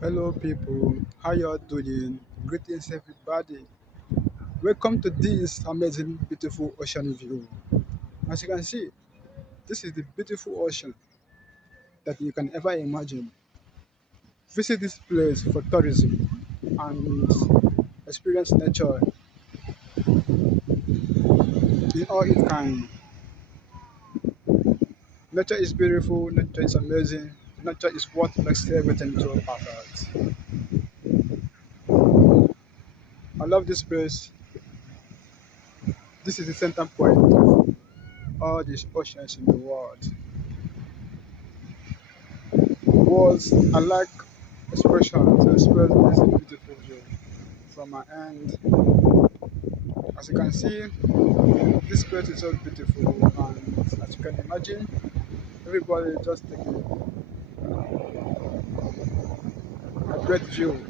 Hello people, how you all doing? Greetings everybody. Welcome to this amazing beautiful ocean view. As you can see, this is the beautiful ocean that you can ever imagine. Visit this place for tourism and experience nature in all its kind. Nature is beautiful, nature is amazing, nature is what makes everything so perfect. I love this place. This is the center point of all these oceans in the world. Words I like expression to express this beautiful view from my end. As you can see, this place is so beautiful, and as you can imagine, everybody just taking a great view